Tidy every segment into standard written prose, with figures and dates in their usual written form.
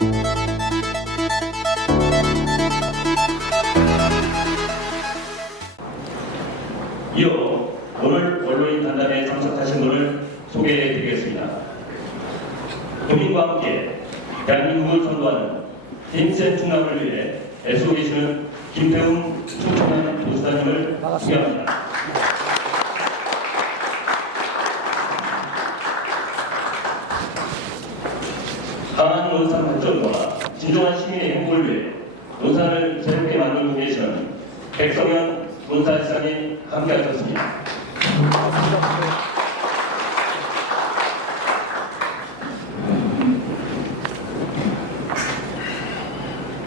이어 오늘 언론인 간담회에 참석하신 분을 소개해드리겠습니다. 국민과 함께 대한민국을 선도하는 힘센 충남을 위해 애쓰고 계시는 김태웅 충청남 도지사님을 소개합니다. 강한 논산 발전과 진정한 시민의 행복을 위해 논산을 새롭게 만들고 계시는 백성현 논산시장님 함께하셨습니다.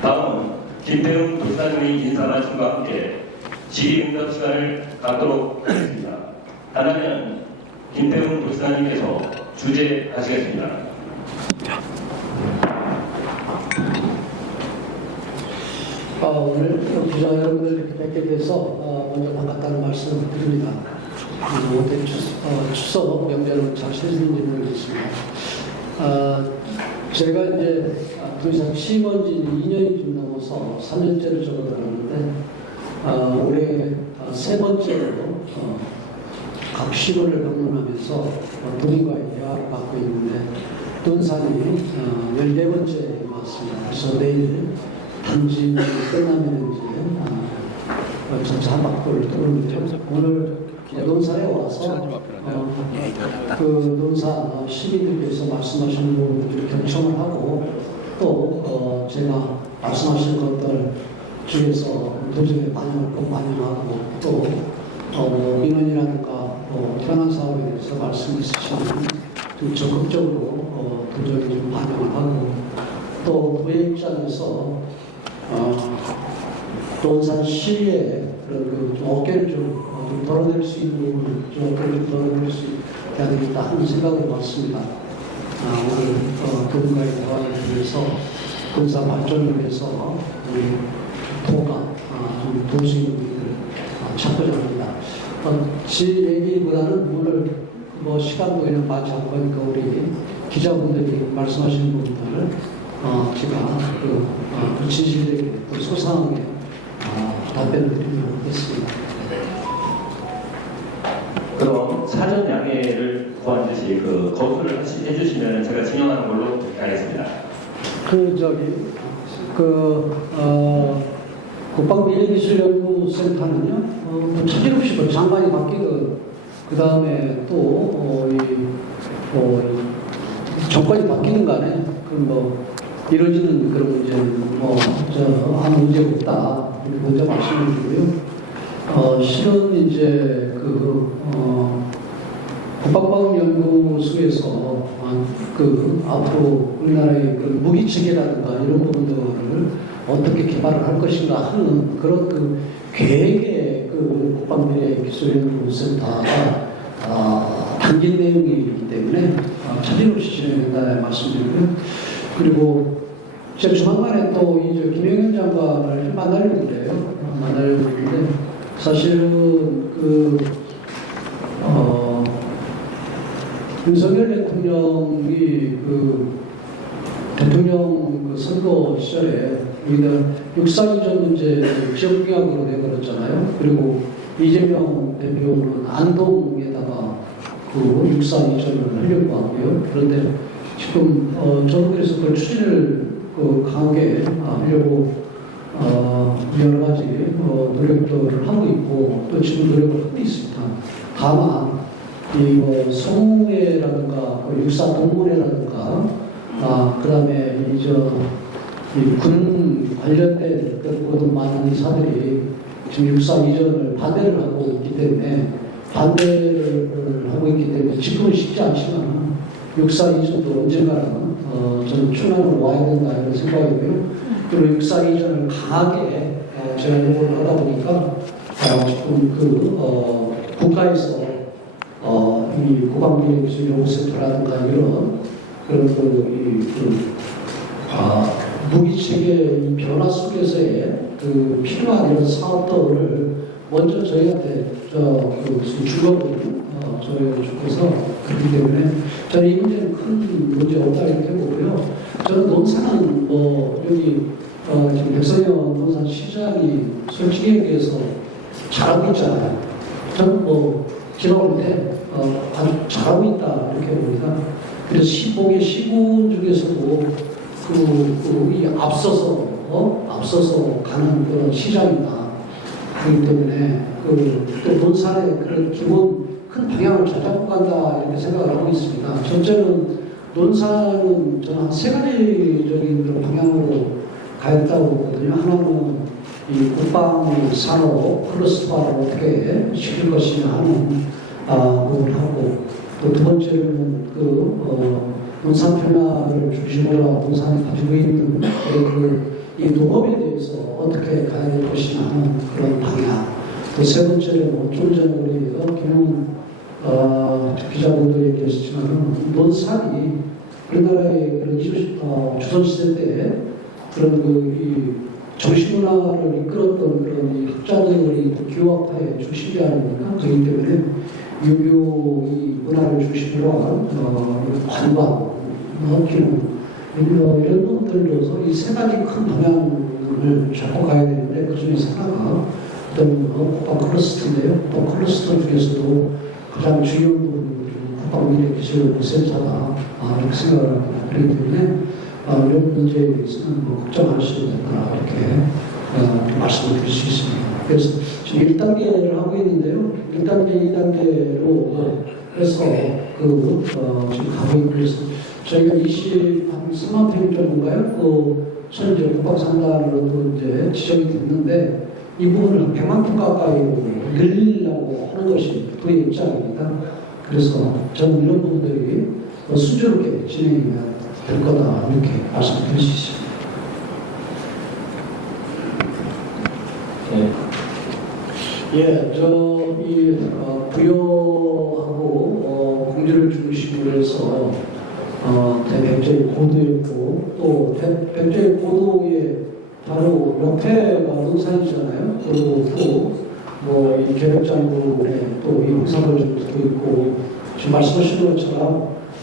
다음은 김태웅 도지사님의 인사 말씀과 함께 질의응답 시간을 갖도록 하겠습니다. 하나는 김태웅 도지사님께서 주재하시겠습니다. 오늘 기자 여러분들 이렇게 뵙게 돼서 먼저 반갑다는 말씀을 드립니다. 올해 추석 명절을 잘 쉬시는지 모르겠습니다. 제가 이제 도지사 취임한 지 2년이 좀 넘어서 3년째를 접어들었는데 올해 세 번째로 각 시도를 방문하면서 도민과의 대화를 받고 있는데 논산이 14번째 왔습니다. 그래서 내일 단지 끝나면 이제 점차 한 바퀴를 돌는데 오늘 논산에 와서 그 논산 시민들께서 말씀하신 부분들을 경청을 하고 또 제가 말씀하신 것들 중에서 도저히 반영을 꼭 반영하고 또 민원이라든가 현안 사업에 대해서 말씀 있으시면 좀 적극적으로 도저히 좀 반영을 하고 또 도의 입장에서 논산시에 그 어깨를 좀 덜어낼 수 있는 부분을 좀 어깨를 좀 덜어낼 수 있어야 되겠다 하는 생각을 갖습니다. 오늘 그분과의 대화를 통해서 논산 발전을 위해서 우리 도가 좀 도우시는 분들 찾고자 합니다. 제 얘기보다는 오늘 시간도 그냥 많지 않고 하니까 우리 기자분들이 말씀하시는 부분들을 제가 그 진실되게 소상하게 답변을 드리도록 하겠습니다. 그럼 사전 양해를 구한 듯이 거부를 해주시면 제가 진행하는 걸로 하겠습니다. 국방미래기술연구센터는요, 차질없이 장관이 바뀌고 그 다음에 또 정권이 바뀌는 간에 이루어지는 그런 문제는 아무 문제가 없다. 먼저 말씀을 드리고요. 실은 이제 국방연구소에서 앞으로 우리나라의 무기 체계라든가 이런 부분들을 어떻게 개발을 할 것인가 하는 그런 계획의 국방미래기술연구센터가 담긴 내용이기 때문에 차질없이 진행된다는 말씀드리고요. 그리고 제가 조만간에 또 김영현 장관을 만나려고 그래요. 만나려고 했는데 사실은 윤석열 대통령이 대통령 선거 시절에 우리가 육사 이전 문제를 지역공약으로 내버렸잖아요. 그리고 이재명 대표는 안동에다가 육사 이전을 하려고 하고요. 그런데 지금 저는 그래서 그걸 추진을 강하게 하려고 여러 가지 노력들을 하고 있고 또 지금 노력을 하고 있습니다. 다만 성우회라든가 육사 동문회라든가 그 다음에 군 관련된 모든 많은 이사들이 지금 육사 이전을 반대를 하고 있기 때문에 지금은 쉽지 않지만 육사 이전도 언젠가는 저는 충남으로 와야 된다 이런 생각이고요. 그리고 육사 이전을 강하게 제가 요구를 하다 보니까 지금 국가에서 이 국방미래기술연구센터라든가 이런 무기체계 변화 속에서의 필요한 이런 사업들을 먼저 저희한테 주거든요. 저희가 주고서 그렇기 때문에 저는 이 문제는 큰 문제 없다 이렇게 보고요. 저는 논산은 여기 지금 백성현 논산 시장이 솔직히 얘기해서 잘하고 있잖아요. 저는 뭐 지나올 때 아주 잘하고 있다 이렇게 봅니다. 그래서 시봉의 시군 중에서도 이 앞서서 가는 그런 시장이다. 그렇기 때문에 또 논산의 그런 기본 큰 방향을 잘 잡고 간다 이렇게 생각을 하고 있습니다. 첫째는 논산은 저는 한 세 가지적인 그런 방향으로 가야겠다고 보거든요. 하나는 이 국방 산업 클러스터를 어떻게 시킬 것이냐 하는 부분을 하고, 또 두 번째는 논산 편화를 중심으로 논산이 가지고 있는 이 농업에 대해서 어떻게 가야 될 것이냐 하는 그런 방향. 또 세 번째는 좀 전에 우리 김용 기자분도 얘기했지만 논산이 우리나라의 그런 조선시대 때 그런 이 정신문화를 이끌었던 그런 이 학자들이 교학파의 중심이 아닙니까? 그렇기 때문에 유교 이 문화를 중심으로 한 관광, 기능 이런 부분들로서 이 세 가지 큰 방향을 잡고 가야 되는데, 그 중에서 하나가 어떤 국방 클러스터인데요. 국방 클러스터 중에서도 가장 중요한 부분이 국방미래 기술 센터다 이렇게 생각을 합니다. 그렇기 때문에 이런 문제에 대해서는 걱정할 수 있다 이렇게 말씀을 드릴 수 있습니다. 그래서 지금 1단계를 하고 있는데요. 1단계, 2단계로 해서 지금 가고 있고, 그래서 저희가 23만 평 정도인가요? 현재 국방상단으로도 이제 지정이 됐는데, 이 부분을 100만 평 가까이로 늘리려고 하는 것이 저의 입장입니다. 그래서 저는 이런 부분들이 순조롭게 진행이 될 거다 이렇게 말씀드릴 수 있습니다. 예, 이 부여하고 공주를 중심으로 해서 백제의 고도였고, 또 백제의 고도에 바로 옆에가 논산이잖아요. 그리고 또 이 계백장군에 또 이 홍사벌집도 있고, 지금 말씀하신 것처럼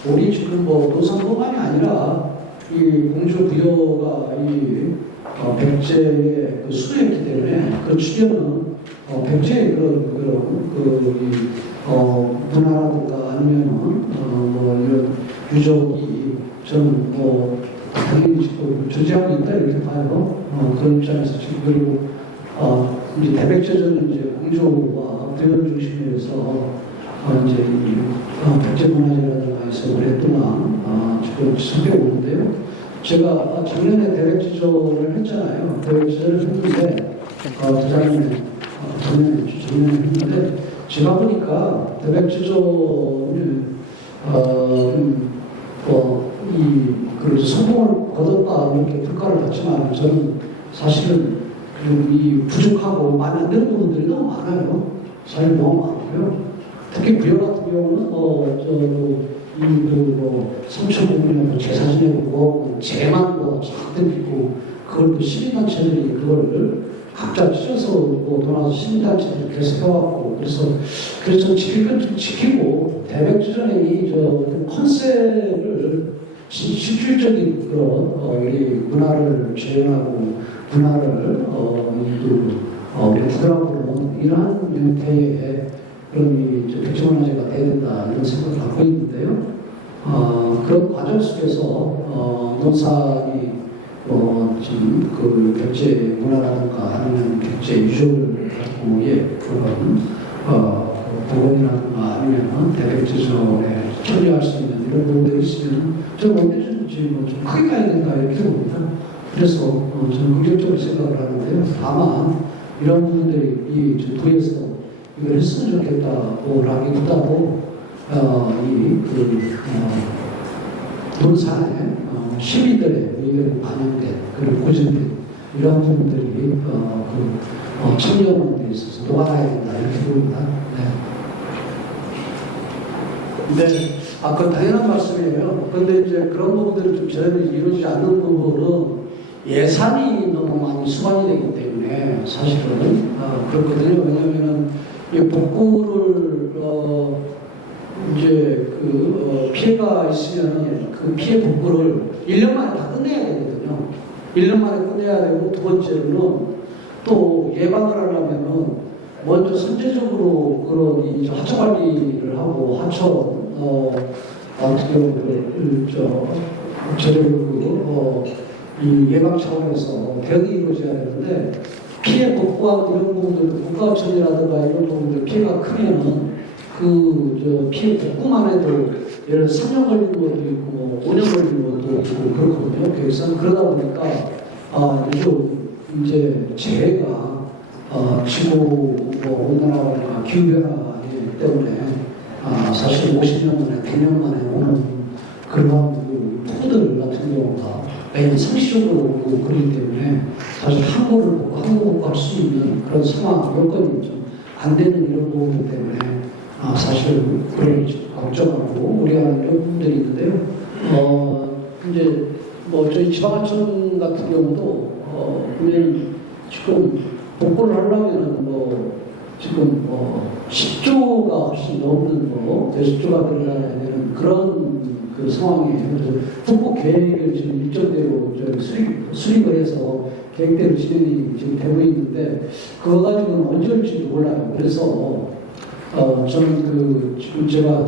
우리 지금 논산뿐만이 아니라 이 공주 부여가 이 백제의 수도였기 때문에 그 주변은 백제의 문화라든가 아니면은 이런 유적이 저는 당연히 지금 존재하고 있다 이렇게 봐요. 그런 입장에서 지금, 그리고 이제 대백제전은 이제 공주와 부여를 중심으로 해서 이제 백제 문화재라든가 해서 오랫동안 지금 선배해 오는데요. 제가 작년에 대백제전을 했잖아요. 대백제전을 했는데 작년에 했는데, 제가 보니까 대백제전을 그래서 성공을 거뒀다 이렇게 평가를 받지만, 저는 사실은 이 부족하고 많이 안 되는 부분들이 너무 많아요. 사실 너무 많고요. 특히 부여 같은 경우는 삼천 부분이나 제사진에 보고 재만 잔뜩 있고, 그걸 또 시민단체들이 그걸 각자 찢어서 돌아서 시민단체들이 계속 해왔고, 그래서 지킬 건 좀 지키고, 대백제전의 이 컨셉을 실질적인 그런 이 문화를 재현하고 문화를 우리 국가적으로 이러한 형태의 그런 백제문화재가 돼야 된다 이런 생각을 갖고 있는데요. 그런 과정 속에서 논산이 지금 백제 문화라든가 아니면 백제 유적을 갖고의 그런 복원이라든가 아니면 대백제전에 참여할 수 있는 이런 부분들이 있으면 좀 언제든지 좀 크게 가야 된다 이렇게 봅니다. 그래서 저는 긍정적으로 생각을 하는데요. 다만 이런 부분들이 이 부에서 이걸 했으면 좋겠다고 하기보다도 논산의 시민들의 의견이 반영된 그리고 고집된 이런 부분들이 청년원에 데 있어서 녹아나야 된다 이렇게 봅니다. 네. 그건 당연한 말씀이에요. 그런데 이제 그런 부분들이 좀 저희들이 이루어지지 않는 부분은 예산이 너무 많이 수반이 되기 때문에 사실은 그렇거든요. 왜냐하면은 이 복구를 이제 피해가 있으면 그 피해 복구를 1년 만에 다 끝내야 되거든요. 1년 만에 끝내야 되고, 두 번째로는 또 예방을 하려면은 먼저 선제적으로 그런 이 하천 관리를 하고 하천 어떻게 보면 이 예방 차원에서 대응이 이루어져야 되는데 피해 복구하고 이런 부분들 국가하천이라든가 이런 부분들 피해가 크면은 피해 복구만 해도 예를 들어 3년 걸리는 것도 있고 5년 걸리는 것도 있고 그렇거든요. 그래서 그러다 보니까 요즘 이제 재해가 지구 온난화나 기후변화 때문에 사실 50년 만에 100년 만에 오는 그러한 폭우들 같은 경우가 매년 상시적으로 오고 그러기 때문에 사실 항구를 보고 항구 갈 수 있는 그런 상황 여건이 좀 안 되는 이런 부분 때문에 사실 그런 걱정하고 우려하는 이런 부분들이 있는데요. 이제 저희 지방하천 같은 경우도 보면 지금 복구를 하려면은 지금 10조가 훨씬 넘는 몇십 조가 들어가는 그런 그 상황이에요. 그래서復興 계획을 지금 일정대로 수립을 해서 계획대로 진행이 지금 되고 있는데 그거 가지고는 언제 올지도 몰라요. 그래서 저는 지금 제가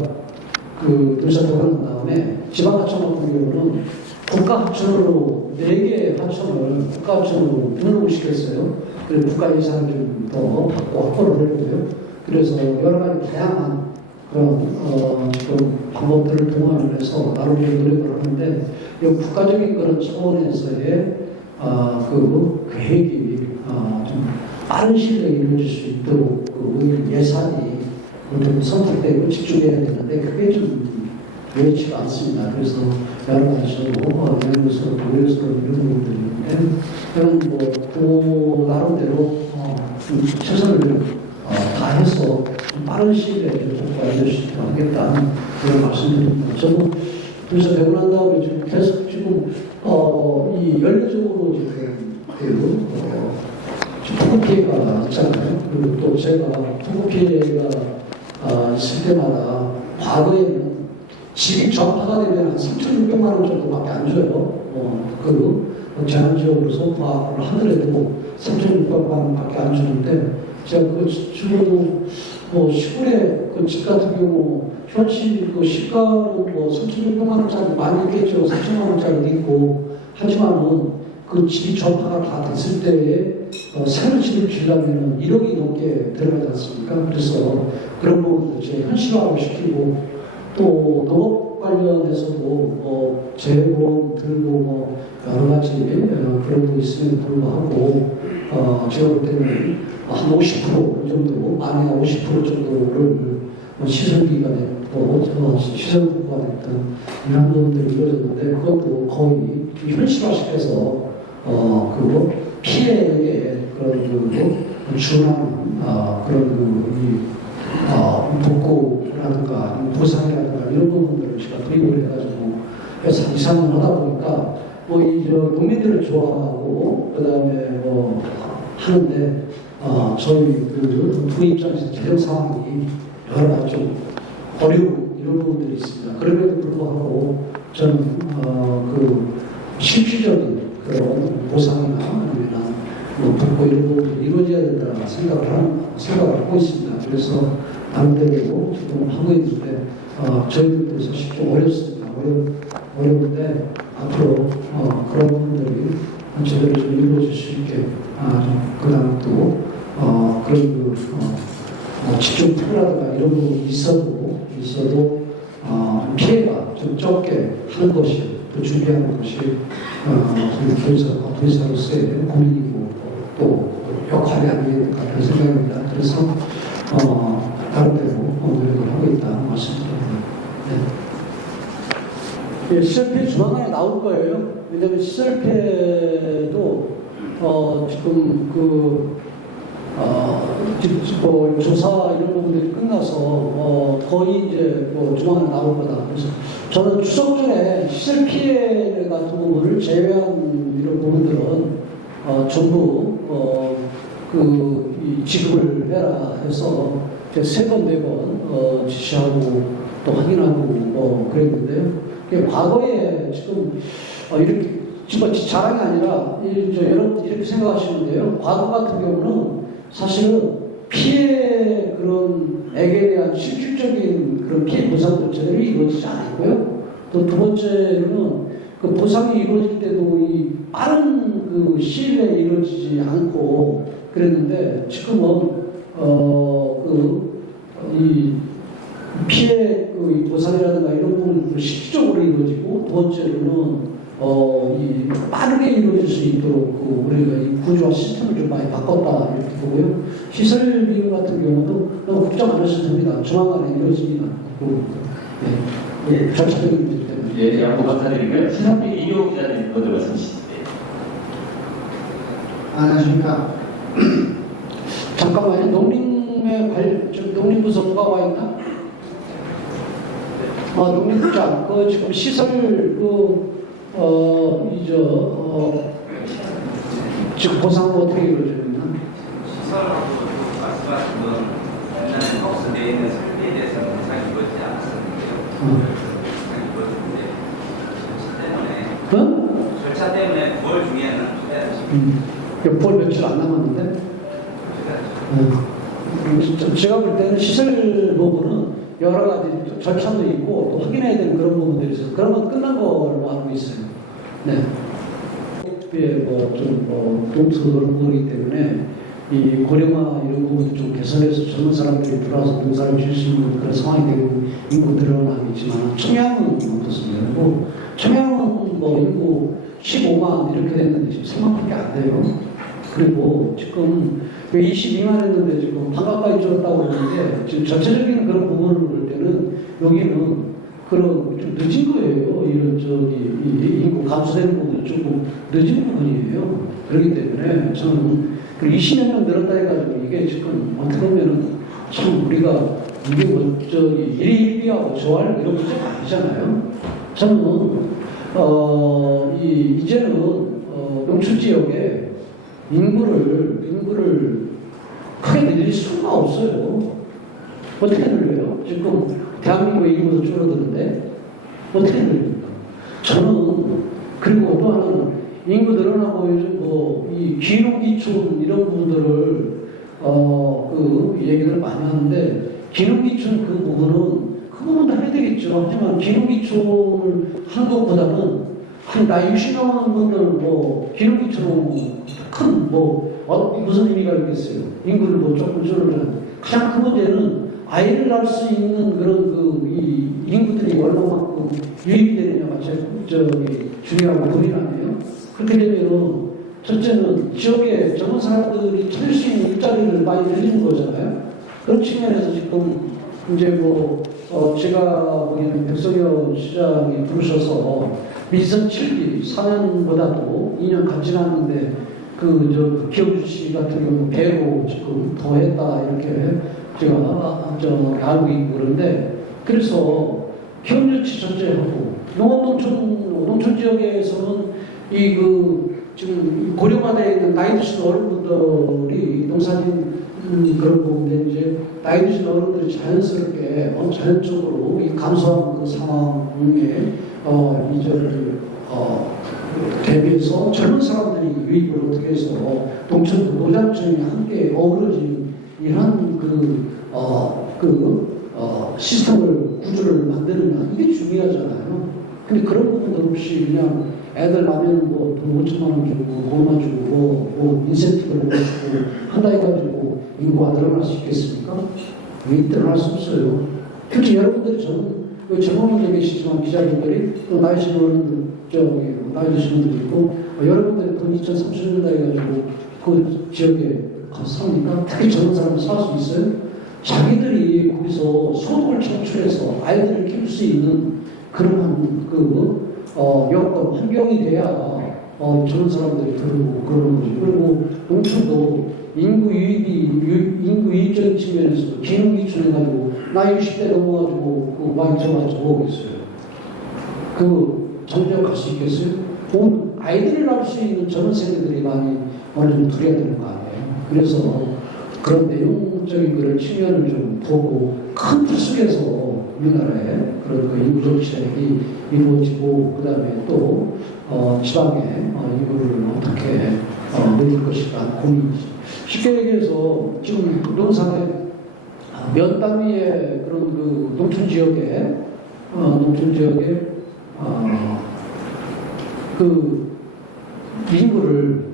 의사를 한 다음에 지방하천 같은 경우는 국가하천으로 4개 하천을 국가하천으로 등록을 시켰어요. 그래서 국가 예산을 좀 더 받고 확보를 하려고요. 그래서 여러 가지 다양한 그런 지금 방법들을 동원을 해서 나름대로 노력을 하는데 이 국가적인 그런 차원에서의 그 계획이 좀 빠른 시일에 이루어질 수 있도록 예산이 좀 선택되고 집중해야 되는데 그게 좀 여의치가 않습니다. 그래서 여러 가지 연구소, 노력소 이런 부분들이 있는데 저는 그 나름대로 최선을 다해서 빠른 시일에 복구할 수 있도록 하겠다는 그런 말씀드립니다. 저도 그래서 되고 난 다음에 지금 계속 이 연례적으로 지금 폭우 피해가 있잖아요. 그리고 또 제가 폭우 피해가 있을 때마다 과거에는 집이 전파가 되면 한 3,600만 원 정도밖에 안 줘요. 재난지역으로 파악을 하더라도 3,600만 원밖에 안 주는데 제가 지금도 시골에 집 같은 경우 현실 시가는 3,600만 원짜리 많이 있겠죠. 3,000만 원짜리도 있고 하지만은 그 집이 전파가 다 됐을 때에 새로 집을 지으려면 1억이 넘게 들어가지 않습니까? 그래서 그런 부분들 제가 현실화를 시키고 또 농업 관련해서도 재보험 들고 여러 가지 그런 거 있으면 불구하고 제가 볼 때는 한 50% 정도, 만약 50% 정도를 시설비가 됐고 시설부가 됐던 이런 부분들이 이루어졌는데 그것도 거의 현실화시켜서 피해에 그런 준하는 그런 복구라든가 보상이라든가 이런 부분들을 제가 도입을 해가지고 해서 이상을 하다 보니까 농민들을 좋아하고 그다음에 하는데 저희 부 입장에서 재정 상황이 여러 가지 좀 어려운 이런 부분들이 있습니다. 그럼에도 불구하고 저는 실질적인 그런 보상이나 아니면 복구 이런 부분들이 이루어져야 된다는 생각을 하고 있습니다. 그래서 나름대로 지금 하고 있는데 저희들도 사실 좀 어렵습니다. 어려운데 앞으로 그런 부분들이 제대로 좀 이루어질 수 있게 그다음 또 그런 집중 투자라든가 이런 부분이 있어도 피해가 좀 적게 하는 것이 또 준비하는 것이 도의사로서의 고민이고 또 역할이 아니겠다 그런 생각입니다. 그래서 나름대로 노력을 하고 있다는 말씀드립니다. 네. 시설피해 조만간에 나올 거예요. 왜냐하면 시설피해도 지금 조사 이런 부분들이 끝나서 거의 이제 조만간에 나올 거다. 그래서 저는 추석 전에 시설 피해 같은 부분을 제외한 이런 부분들은 전부 이 지급을 해라 해서 3번, 4번 지시하고 또 확인하고 그랬는데요. 과거에 지금 이렇게 지금 뭐 자랑이 아니라 여러분 이렇게 생각하시는데요. 과거 같은 경우는 사실은 피해 그런에게 대한 실질적인 그런 피해 보상도 제대로 이루어지지 않았고요. 또 두 번째로는 그 보상이 이루어질 때도 이 빠른 그 시일 내에 이루어지지 않고 그랬는데 지금은 이 피해 그 보상이라든가 이런 부분이 실질적으로 이루어지고 두 번째로는 이 빠르게 이루어질 수 있도록 그 우리가 이 구조와 시스템을 좀 많이 바꿨다 이렇게 보고요. 시설 비용 같은 경우도 너무 걱정 안 하셔도 됩니다. 조만간에 이루어집니다. 절차적인 문제 때문에. 예, 양보 감사드리고요. 시사P 이호 기자님 먼저 말씀 주시죠. 안녕하십니까. 잠깐만요. 농림부 성과 와 있나? 농림부장, 지금 시설, 지금 보상은 어떻게 이루어지고 있나? 시설하고 말씀하신 건 옛날에 하우스 내에 있는 설비에 대해서는 잘 이루어지지 않았었는데요. 잘 이루어졌는데 절차 때문에 9월 중에는 해야지. 9월 며칠 안 남았는데? 제가 볼 때는 시설 부분은 여러 가지 절차도 있고 또 확인해야 되는 그런 부분들이 있어요. 그러면 끝난 걸로 알고 있어요. 네. 동서를 모르기 때문에 이 고령화 이런 부분을 좀 개선해서 젊은 사람들이 들어와서 농사를 지을 수 있는 그런 상황이 되고 인구 늘어나겠지만 청양은 어떻습니까? 청양은 인구 15만 이렇게 됐는데 지금 3만밖에 안 돼요. 그리고 지금 22만 했는데 지금 반 가까이 줄었다고 그러는데 지금 전체적인 그런 부분을 볼 때는 여기는 그런 좀 늦은 거예요. 이런 인구 감소되는 부분이 조금 늦은 부분이에요. 그렇기 때문에 저는 20여 년 늘었다 해가지고 이게 지금 어떻게 보면은 참 우리가 이게 일희일비하고 좋아할 이런 문제가 아니잖아요. 저는 이제는 농촌 지역에 인구를 크게 늘릴 수가 없어요. 어떻게 늘려요? 지금 대한민국 인구도 줄어드는데 어떻게 늘립니까? 저는 그리고 또 하나는 인구 늘어나고 요즘 이 기농기촌 이런 부분들을 얘기를 많이 하는데 기농기촌 그 부분도 해야 되겠죠. 하지만 기농기촌을 하는 것보다는 한 나이 60 넘은 분들 기농기촌은 큰 무슨 의미가 있겠어요. 인구를 조금 줄여주는 가장 큰 문제는 아이를 낳을 수 있는 그런 이 인구들이 얼마만큼 유입이 되느냐가 중요하고 고민하네요. 그렇게 되면 첫째는 지역에 젊은 사람들이 찾을 수 있는 일자리를 많이 늘리는 거잖아요. 그런 측면에서 지금 이제 제가 보기에는 백성현 시장이 부르셔서 민선 7기 4년보다도 2년 간지났는데 기업주 씨 같은 경우 배로 지금 더 했다 이렇게 제가 알고 있고 그런데 그래서 기업유치 전제하고 농촌 지역에서는 지금 고령화되어 있는 나이 드신 어른분들이 농사진 그런 부분인데 이제 나이 드신 어른들이 자연스럽게 자연적으로 이 감소한 그 상황에 대비해서 젊은 사람들이 유입을 어떻게 해서 농촌 노장청이 함께 어우러진 이런 시스템을 구조를 만드느냐 이게 중요하잖아요. 근데 그런 부분도 없이 그냥 애들 나면 돈 5천만 원 주고 그것만 주고 인센티브를 주고 한다 해가지고 인구가 늘어날 수 있겠습니까? 왜 늘어날 수 없어요. 특히 여러분들이 저는 젊은 계시지만 기자분들이 또 나이 드신 분들 나이 드신 분들 있고 여러분들이 그 2030년대 해가지고 그 지역에 가서 삽니까? 특히 젊은 사람들 살 수 있어요? 자기들이 거기서 소득을 창출해서 아이들을 키울 수 있는 그런 여건 환경이 돼야 젊은 사람들이 들어오고 그러는 거죠. 그리고 농촌도 인구 유입적인 측면에서 기능 기준해가지고 나이 60대 넘어가지고 많이 들어가지고 오고 있어요. 정작 갈 수 있겠어요? 아이들을 낳을 수 있는 젊은 세대들이 많이 어느 정도 들여야 되는 거 아니에요? 그래서 그런 내용적인 그런 측면을 좀 보고 큰 틀 속에서 우리나라에 그런 인구 정책이 이루어지고 그 다음에 또 지방에 이거를 어떻게 늘릴 것인가 고민이지. 쉽게 얘기해서 지금 농산에 몇 단위의 그런 그 농촌 지역에 그 인구를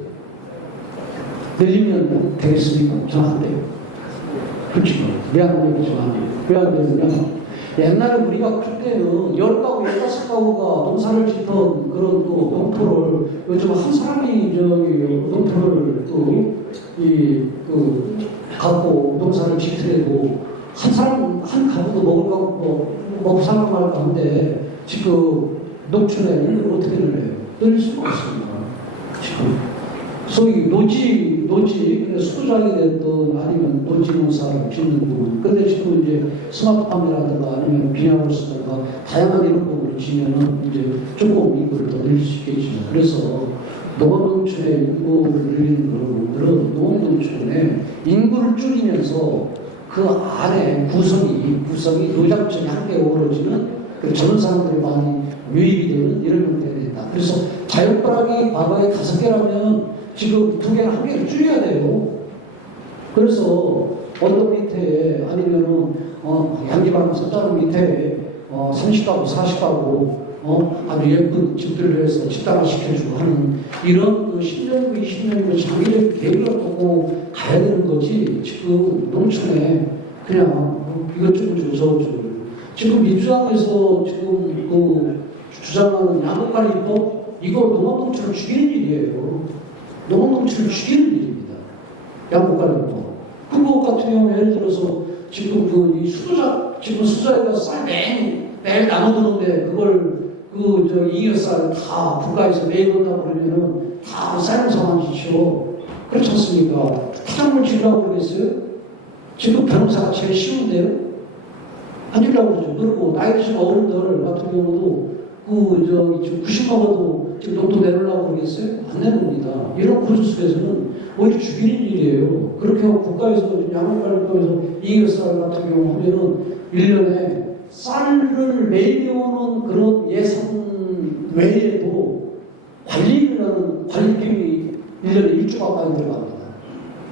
늘리면 되겠습니까? 저는 안 돼요. 그렇죠. 미안한 얘기지만 왜 안 되느냐? 옛날에 우리가 그때는 10가구, 15가구가 농사를 짓던 그런 그 농토를 요즘 한 사람이 농토를 갖고 농사를 짓더라도 한 사람, 한 가구도 먹고 살아갈 건데 지금 농촌에 인구를 어떻게 늘려요? 늘릴 수가 없습니다. 지금. 소위 노지, 수도장이 됐든 아니면 노지 농사를 짓는 부분. 근데 지금 이제 스마트팜이라든가 아니면 비닐을 쓰든가 다양한 이런 부분을 지면은 이제 조금 이거를 더 늘릴 수 있겠죠. 그래서 농업농촌의 인구를 늘리는 그런 분들은 농업농촌의 인구를 줄이면서 그 안에 구성이 노작전이 함께 어우러지는 저런 사람들이 많이 유입이 되는 이런 형태가 된다. 그래서 자연과학이 과거에 5개라면 지금 2개나 1개를 줄여야 돼요. 그래서 언덕 밑에 아니면은 양지방 섭자로 밑에 30가구, 40가구 아주 예쁜 집들을 해서 집단화 시켜주고 하는 이런 10년이고 20년이고 장기적 계획을 보고 가야 되는 거지. 지금 농촌에 그냥 이것저것 저것저것 지금 민주당에서 지금 그 주장하는 야구관리법 이거 농업농촌을 죽이는 일이에요. 농업농촌을 죽이는 일입니다. 야구관리법. 그거 같은 경우 예를 들어서 지금 이 지금 수자에다 쌀 매일 나눠두는데 그걸 이어쌀 다 국가에서 매일 건다고 그러면은 다 쌀농사만 짓죠. 그렇지 않습니까? 타작물 지으라고 그러겠어요? 지금 변호사가 제일 쉬운데요? 안 주려고 그러죠. 그리고 나이 드신 어른들 같은 경우도 지금 90 먹어도 지금 농도 내놓으려고 그러겠어요? 안 내놓습니다. 이런 구조 속에서는 오히려 죽이는 일이에요. 그렇게 하고 국가에서 양육관리법에서 이어쌀 같은 경우 하면은 1년에 쌀을 매겨오는 그런 예산 외에도 관리비용이 1년에 1조 가까이 들어갑니다.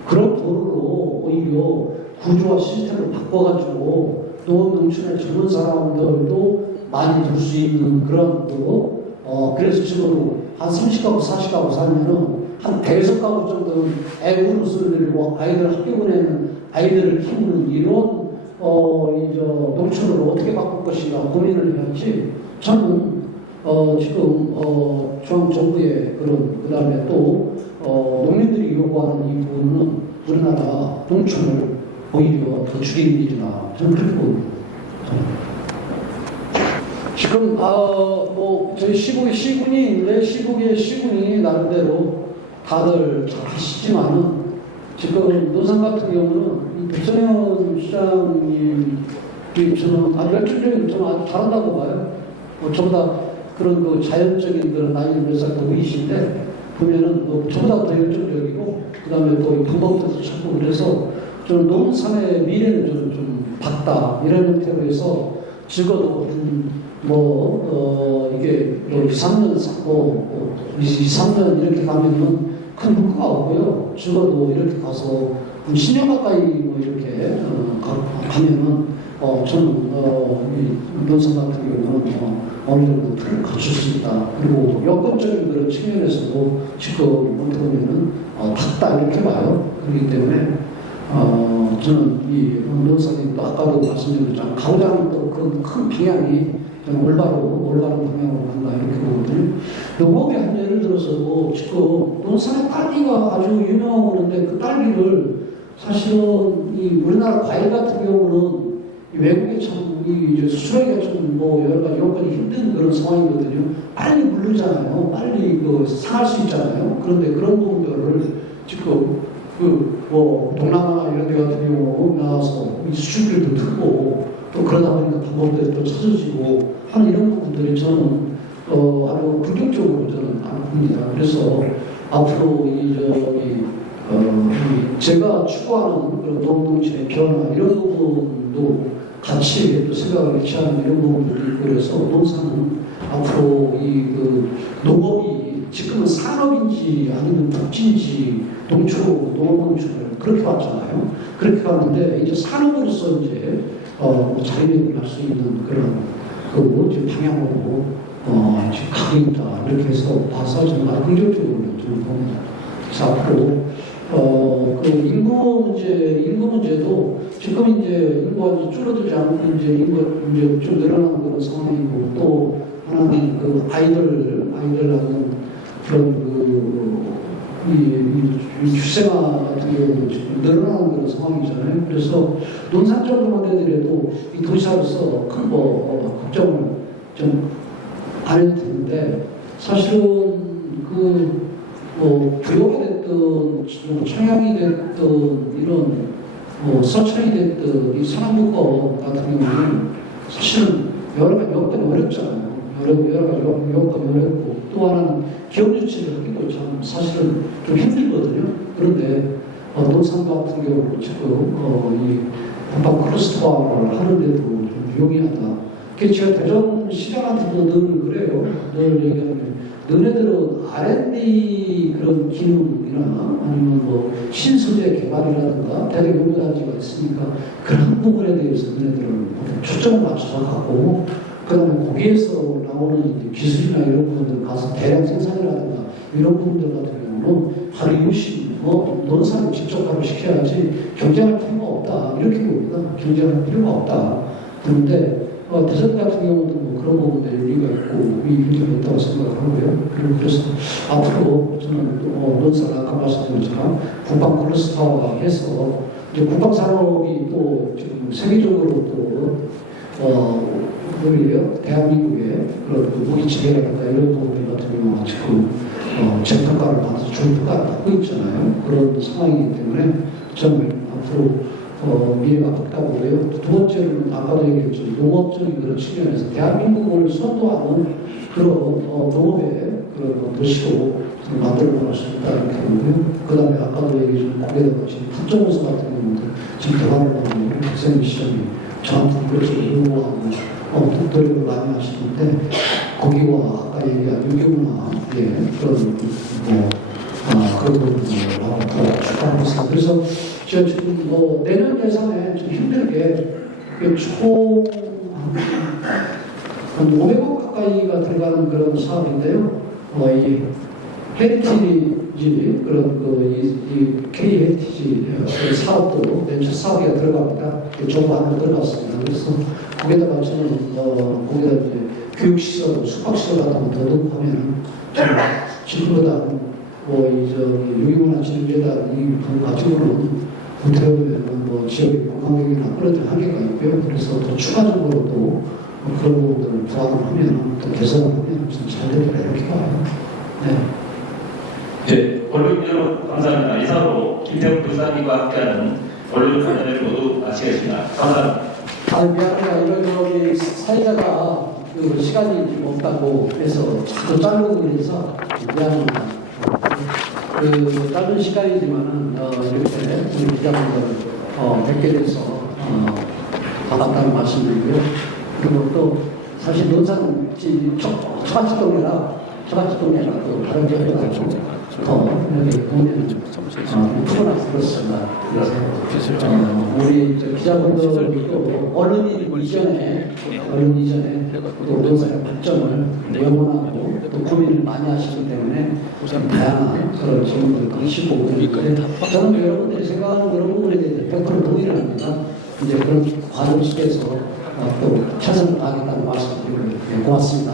그런 돈으로 오히려 구조와 시스템을 바꿔가지고 농업농촌의 젊은 사람들도 많이 둘 수 있는 그런 거. 그래서 지금 한 30가구, 40가구 살면은 한 100가구 정도는 애우르스를 들고 아이들 학교 보내는 아이들을 키우는 이런 농촌을 어떻게 바꿀 것인가 고민을 해야지. 저는 지금 중앙정부의 그 다음에 또 농민들이 요구하는 이 부분은 우리나라 농촌을 오히려 더 줄이는 일이나 저는 그렇게 봅니다. 지금 저희 시군이 있는데 시군이 나름대로 다들 잘 하시지만은 지금 논산 같은 경우는 백선영 시장이 저는 아주 열정적인 저는 아주 잘한다고 봐요. 저보다 그런 그 자연적인 그런 나이 몇 살 더 위이신데 보면은 저보다 더 열정적이고 그 다음에 또 방법도 찾고 그래서 저는 농산의 미래는 저는 좀 봤다 이런 형태로 해서 적어도 이게 2, 3년 이렇게 가면은 큰 효과가 없고요. 적어도 이렇게 가서 10년 가까이 이렇게 가면은 저는 이 논산 같은 경우는 어느 정도 틀을 갖출 수 있다. 그리고 여건적인 그런 측면에서도 지금 어떻게 보면은 닿다 이렇게 봐요. 그렇기 때문에 저는 이 논산이 또 아까도 말씀드렸지만 가고자 하는 또 큰 방향이 저는 올바른 방향으로 간다 이렇게 보거든요. 농업이 한 예를 들어서 지금 논산의 딸기가 아주 유명하고 그런데 그 딸기를 사실은 이 우리나라 과일 같은 경우는 외국에 참 수출하기가 좀 여러 가지 여건이 힘든 그런 상황이거든요. 빨리 물르잖아요. 빨리 상할 수 있잖아요. 그런데 그런 부분들을 지금 동남아 이런 데 같은 경우 나와서 수출들도 들고 또 그러다 보니까 방법들이 또 찾아지고 하는 이런 부분들이 저는 아주 긍정적으로 저는 봅니다. 그래서 앞으로 제가 추구하는 그런 농농촌의 변화 이런 부분도 같이 또 생각을 취하는 이런 부분들이 있고 그래서 농산은 앞으로 농업이 지금은 산업인지 아니면 복지인지 농업농축을 그렇게 봤잖아요. 그렇게 봤는데 이제 산업으로서 이제 자리매김할 수 있는 그런 이제 방향으로 지금 가고 있다 이렇게 해서 봐서 정말 긍정적으로 저는 봅니다. 그래서 앞으로 그 인구 문제도 지금 이제 인구가 이제 줄어들지 않고 이제 인구가 이제 좀 늘어나는 그런 상황이고 또 하나는 그 아이들하고 그런 이 출생아 같은 경우는 지금 늘어나는 그런 상황이잖아요. 그래서 논산적으로만 해더라도 이 도시사로서 큰 걱정을 좀 안 해도 되는데 사실은 부여가 됐든 청양이 됐든 이런 서천이 됐든 이 산업무법 같은 경우는 사실은 여러 가지 요건 때문에 어렵잖아요. 여러 가지 요건 때문에 어렵고 또 하나는 기업 유치를 하기도 참 사실은 좀 힘들거든요. 그런데 논산 같은 경우는 지금 이 한방 클러스터화를 하는데도 좀 유용하다. 그게 제가 대전 시장한테도 늘 그래요. 늘 얘기하면 너네들은 R&D 그런 기능이나 아니면 신소재 개발이라든가 대략 연구단지가 있으니까 그런 부분에 대해서 너네들은 초점을 맞춰서 갖고 그 다음에 거기에서 나오는 이제 기술이나 이런 부분들 가서 대량 생산이라든가 이런 부분들 같은 경우는 바로 이웃이 논산을 직접 바로 시켜야지 경쟁할 필요가 없다 이렇게 봅니다. 경쟁할 필요가 없다. 그런데 대전 같은 경우도 그런 부분에 의미가 있고 의미가 있다고 생각을 하고요. 그리고 그래서 앞으로 저는 논산 아까 말씀드린 것처럼 국방 클러스터화가 해서 이제 국방 산업이 또 지금 세계적으로 또 대한민국의 그런 무기 체계라든가 이런 부분들 같은 경우는 지금 재평가를 받아서 좋은 평가를 받고 있잖아요. 그런 상황이기 때문에 저는 앞으로 미래가 밝다고 보고요. 두 번째는 아까도 얘기했지만 농업적인 그런 측면에서 대한민국을 선도하는 그런 농업의 그런 도시로 만들어 나갈 수 있다 이렇게 보고요. 그 다음에 아까도 얘기했지만 거기에다가 지금 학종원서 같은 경우도 지금 대학을 가는 학생 시험이 저한테 이것을 요구하고 노력을 많이 하시는데 거기와 아까 얘기한 유교문화 그런 그런 부분을 앞으로 추가하고 있습니다. 그래서 제가 지금 내년 예산에 좀 힘들게 총 한 500억 가까이가 들어가는 그런 사업인데요. 이 헤리티지 그런 이 K 헤리티지 사업도 벤처 사업에 들어갑니다. 정부 안에 들어갔습니다. 그래서 거기다가 저는 거기다 이제 교육시설, 숙박시설 같은 거 더듬하면 지금보다 유기문화진흥재단 이 가지고는 어떻게 보면 지역의 관광객이나 그런 데 한계가 있고요. 그래서 더 추가적으로 또 그런 부분들을 부합을 하면 또 개선을 하면 잘 되리라 이렇게 봐요. 네. 네, 언론 여러분 감사합니다. 이상으로 김태훈 부사님과 함께하는 언론 관련을 모두 마치겠습니다. 감사합니다. 미안합니다. 이런 사회자가 시간이 없다고 해서 또 자르고 그래서 미안합니다. 짧은 시간이지만은 이렇게 우리 기자분들 뵙게 돼서 반갑다는 말씀드리고요. 그리고 또 사실 논산 처갓집 동네라 또 다른 지역에 가지고 더 이렇게 보면 푸근하고 그렇습니다. 우리 기자분들이 또 언론 이전에 또 논산의 발전을 응원하고 또 고민을 많이 하시기 때문에 다양한 그런 질문들을 하시고 저는 여러분들이 생각하는 그런 부분에 대해서 100% 동의를 합니다. 이제 그런 과정 속에서 또 최선을 다하겠다는 말씀드리고 고맙습니다.